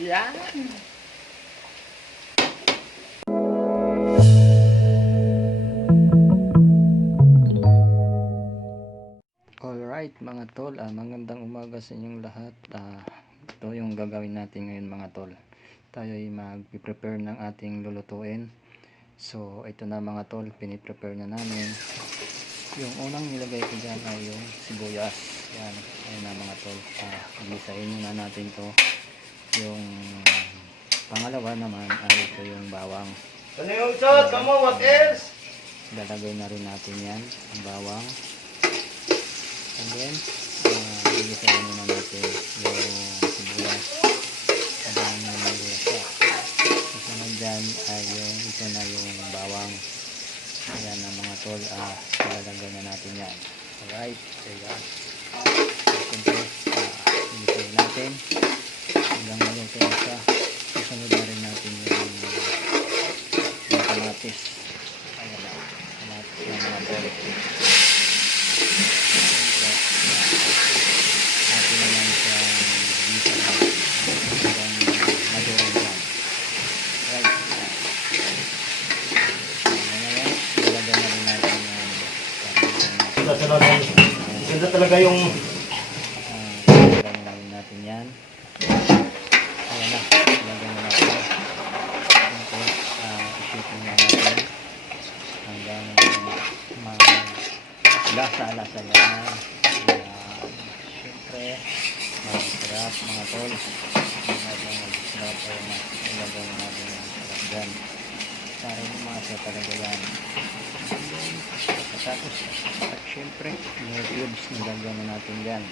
Yan. Alright mga tol, magandang umaga sa inyong lahat. Ito yung gagawin natin ngayon mga tol. Tayo ay mag-prepare ng ating lulutuin. So ito na mga tol, piniprepare na namin. Yung unang nilagay ko dyan ay yung sibuyas. Yan, ayun na mga tol. Gisahin muna natin to. Yung pangalawa naman ay ito yung bawang. Ano yung shot? Come on, what else? Lalagay na rin natin yan, ang bawang. And then, gisahin muna natin yung sibuyas. Habang nangyayon siya. Kasunod dyan ay yung ito na yung bawang. Ayan na mga tol, ilalagay na natin yan. Alright, ayan. Siyempre, gisahin natin hanggang maluto na siya. Kasunod na rin natin yung kamatis. Ayan na, kamatis na mga tol. Atin na lang siya gisa na hanggang madurog yan. Right. Ngayon, ilagay na rin natin Ganda talaga yung... ilagay na rin natin yan. Ayan na, ilagay na natin. Siyempre, i-shoot na natin hanggang lasa-lasa yan. Siyempre, masarap mga tol. Masarap ay ilagay na natin yung sarap dyan. Para umasa talaga yan. Tapos, at siyempre, yung cubes na lagyan na natin dyan.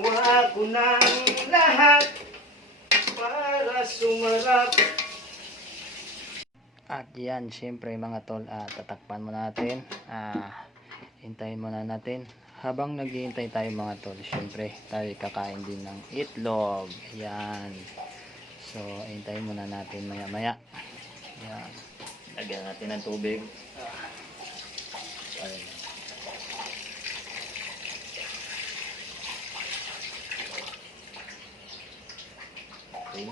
Kuha ko ng lahat para sumarap. At yan, siyempre mga tol, tatakpan mo natin. Hintayin muna natin. Habang naghihintay tayo mga tol, siyempre tayo kakain din ng itlog. Ayan. So, hintayin muna natin maya maya. Ayan. Lagyan natin ng tubig. Ayan. Okay.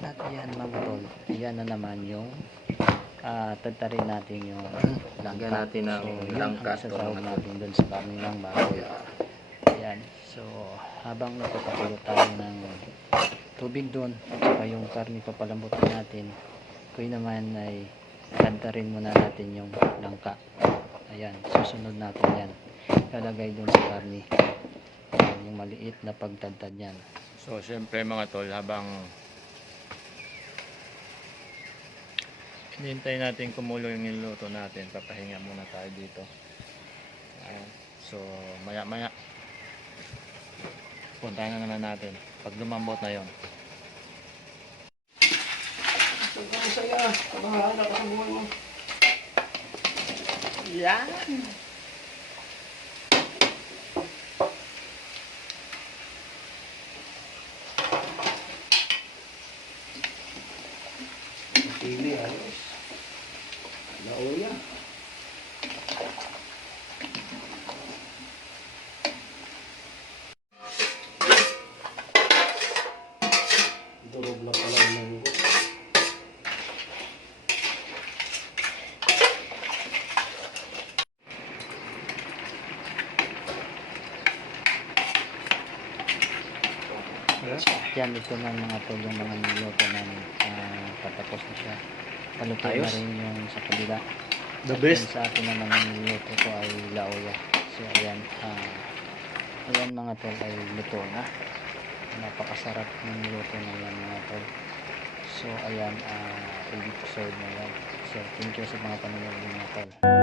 At yan mga tol, yan na naman yung tatarin natin yung Lagyan natin ng langka ang isasahog natin dun sa kanilang baboy. Ayan, so habang nagpapakulo tayo ng tubig dun at saka yung karne papalambutin natin, kuy naman ay tatarin muna natin yung langka. Ayan, susunod natin yan, lalagay dun sa karne. Ayan, yung maliit na pagtadtad yan. So, syempre mga tol, habang hinihintay natin kumulo yung niluto natin, papahinga muna tayo dito. So, maya maya puntahan na naman natin pag lumambot na yon. Ang saya, paghahala ka sa buhay mo. Yan. Pili, ayos. Lauya. Durog na pala yung munggo. Yan, ito na mga tol yung mga niluto namin. Patapos na siya. Paluto na Ayos. rin yung sa kabila. The At best. yung sa akin naman yung niluto ko ay lauya. So ayan, ayan mga tol ay luto na. Napakasarap ng niluto na yan mga tol. So ayan, ready to serve na yan. So thank you sa mga panonood mga tol.